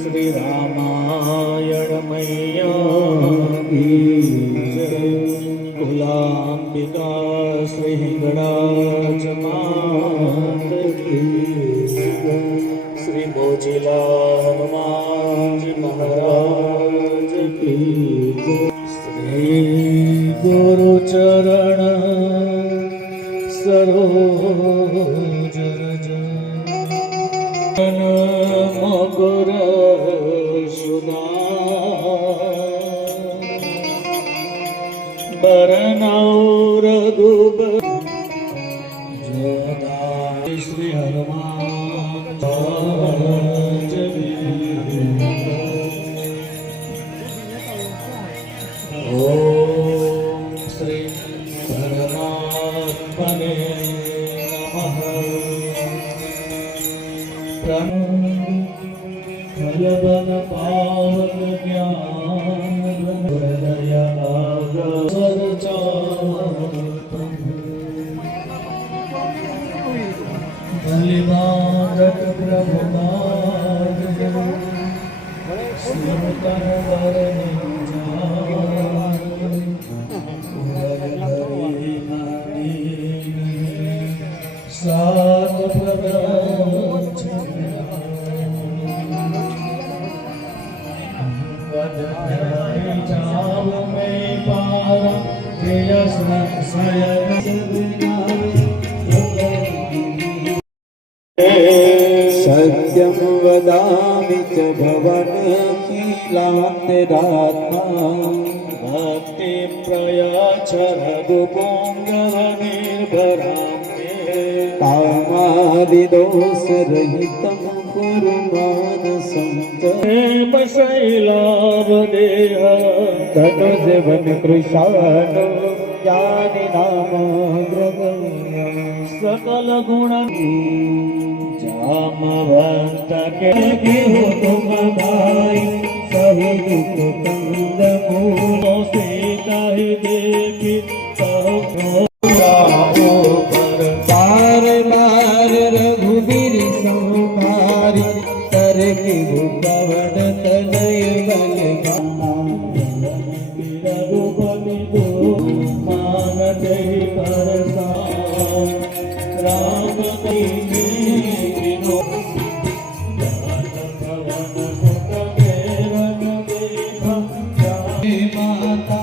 श्री रामायण मैया कुलांबिका श्री हिंगणराज मात की श्री मोजिला हनुमान जी महाराज की श्री गुरु चरण सरोज रज मकुर सुधा बरनौ रघुबर जदा श्री हनुमान ओम श्री परमात्मने फलबन पावन ज्ञान हृदय बलिमागत प्रभुमान सुनतन वरनि सात प्रपंच जाव में पारा सत्यं वदामि च भवनखिलान्तरात्मा भक्ति प्रयाच रघुपुङ्गवनिर्भरामि कामादिदोषरहितं कुरु मानसं शैलावदेह तनुजवन कृशानो ज्ञानि नामोग्रगण्य सकल गुण जामवंत के हो तुम भाई सही दुख कंद मूलो सीता ही देखी कहो पर पार मार रघुबीर संहारी कर के पवन तनय बल रघुपति दो मान जय परसा राम माता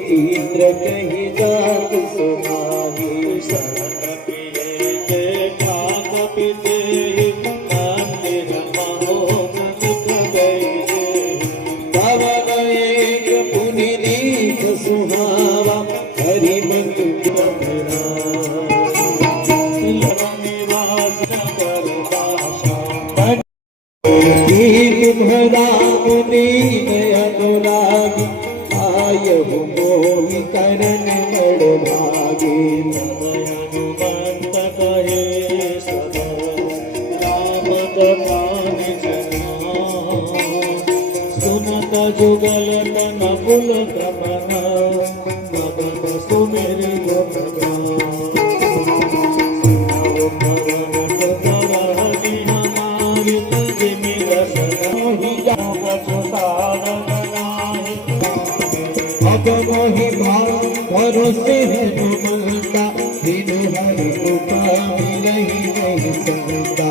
चित्र कही जात सुनाही शरण पिए के ठाक पिते मंदिर महोदय गई पवन एक पुनि दीप सुहावा हरि बंधु निवास तुम्हारा मुनि अनुरागी आयु मोहि करन बड़ कथानि जना सुनत जुगल तन कुल क्रमन मगन सुमेरि गुणगान मोहि भाव भरोसे है ममता दिन हरि कृपा मिलहि नहीं सकता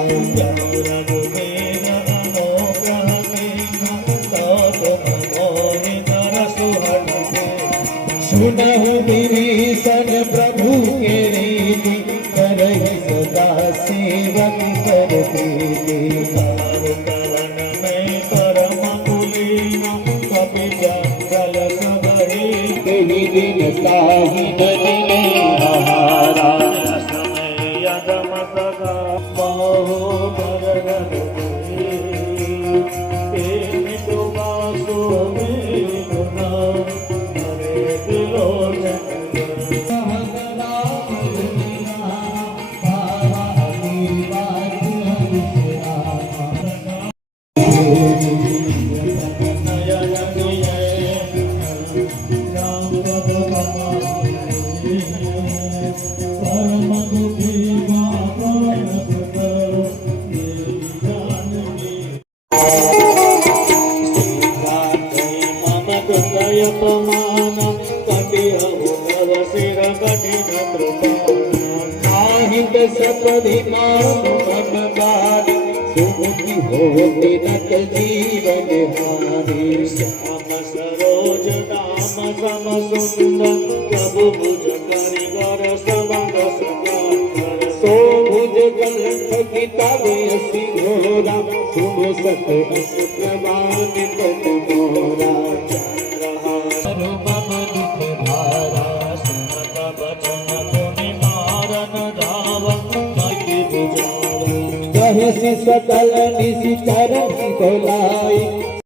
रघु मेरा अनुग्रह देखा तो मोहि तरसु हटके सुनहु विभीषण प्रभु के रीति करहि सदा सेवक कर प्रीति कवन में परम कुलीना कपि जंगल दिन ताहि नदिने आहारा समय यदम सगा महो बरगद मिटु बासो मेरुना हरे दिलोचन अपमान कटि तव सिर कठिन कृपाहित सपदि मान मन बारी सुमुखि होति नत जीवन हानि श्याम सरोज नाम सम सुंदर प्रभु भुज करिगर समग सकर सो भुज कलंक किताब असि घोरा सुनो सत अस प्रमाणित मोरा सकल निशिचर भोलाई